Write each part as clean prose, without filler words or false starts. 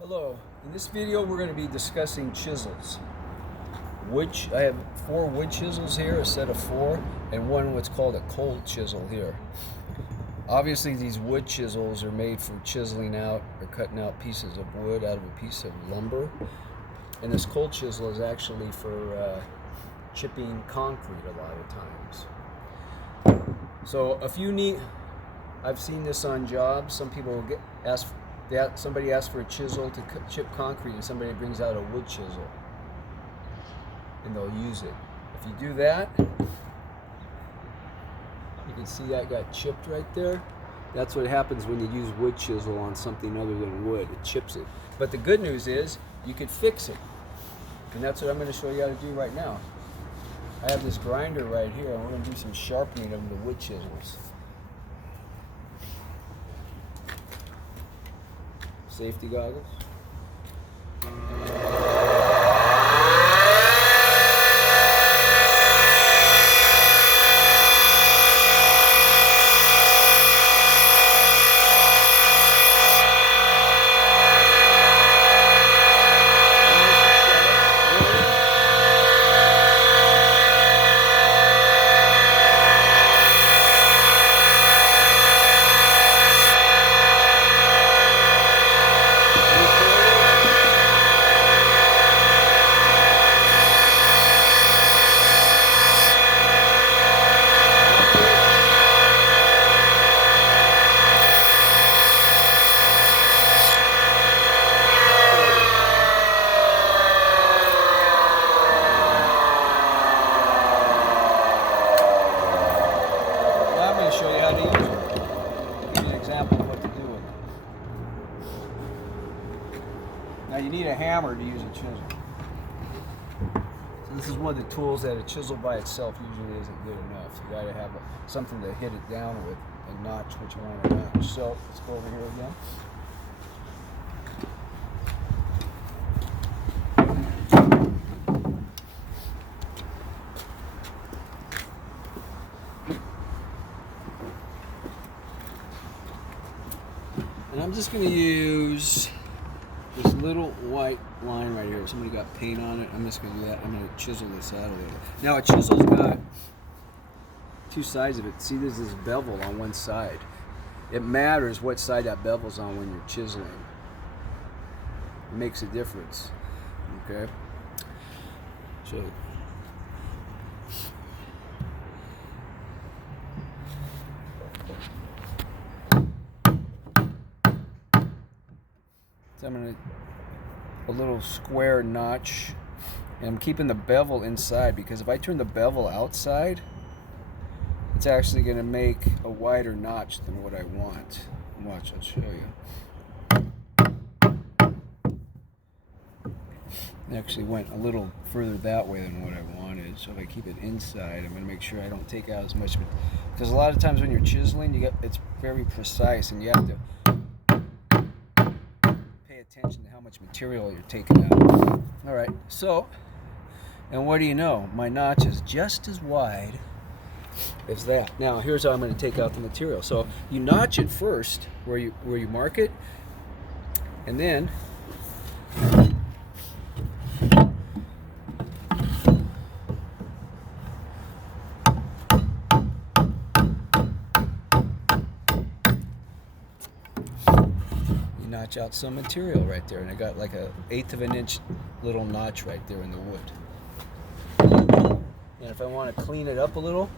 Hello, in this video we're going to be discussing chisels. I have 4 wood chisels here, a set of 4, and one what's called a cold chisel here. Obviously these wood chisels are made for chiseling out or cutting out pieces of wood out of a piece of lumber. And this cold chisel is actually for chipping concrete a lot of times. So I've seen this on jobs. Some people will somebody asks for a chisel to chip concrete, and somebody brings out a wood chisel, and they'll use it. If you do that, you can see that got chipped right there. That's what happens when you use wood chisel on something other than wood. It chips it. But the good news is you could fix it, and that's what I'm going to show you how to do right now. I have this grinder right here, and we're going to do some sharpening of the wood chisels. Safety goggles. Show you how to use it. I'll give you an example of what to do with it. Now you need a hammer to use a chisel. So this is one of the tools that a chisel by itself usually isn't good enough. You got to have something to hit it down with and notch what you want to notch. So let's go over here again. And I'm just going to use this little white line right here. Somebody got paint on it. I'm just going to do that. I'm going to chisel this out a little. Now a chisel's got 2 sides of it. See, there's this bevel on one side. It matters what side that bevel's on when you're chiseling. It makes a difference. Okay? So I'm going to a little square notch, and I'm keeping the bevel inside, because if I turn the bevel outside, it's actually going to make a wider notch than what I want. Watch, I'll show you. It actually went a little further that way than what I wanted, so if I keep it inside, I'm going to make sure I don't take out as much, because a lot of times when you're chiseling, it's very precise, and you have to attention to how much material you're taking out. Alright, so, and what do you know? My notch is just as wide as that. Now, here's how I'm going to take out the material. So, you notch it first where you mark it, and then notch out some material right there, and I got like a 1/8 of an inch little notch right there in the wood. And if I want to clean it up a little,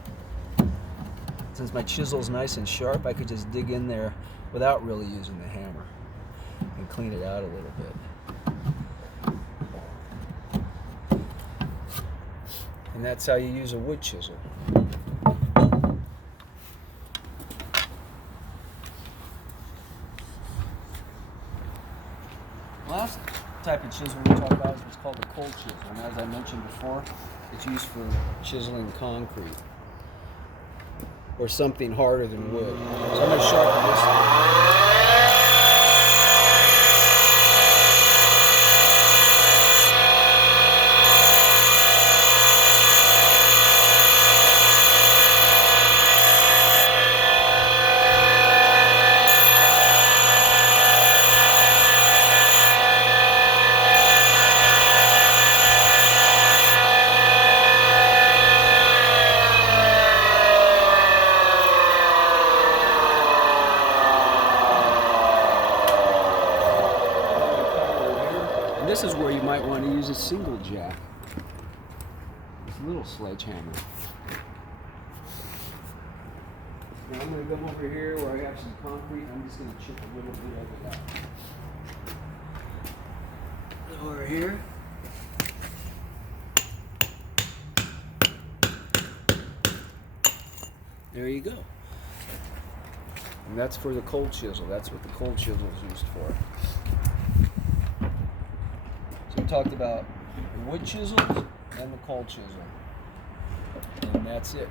since my chisel's nice and sharp, I could just dig in there without really using the hammer and clean it out a little bit. And that's how you use a wood chisel. Last type of chisel we talk about is what's called a cold chisel, and as I mentioned before, it's used for chiseling concrete or something harder than wood. So I'm going to sharpen this one. this is where you might want to use a single jack. This little sledgehammer. Now I'm going to come over here where I have some concrete. I'm just going to chip a little bit of it out. Over here. There you go. And that's for the cold chisel. That's what the cold chisel is used for. So we talked about the wood chisels and the cold chisel. And that's it.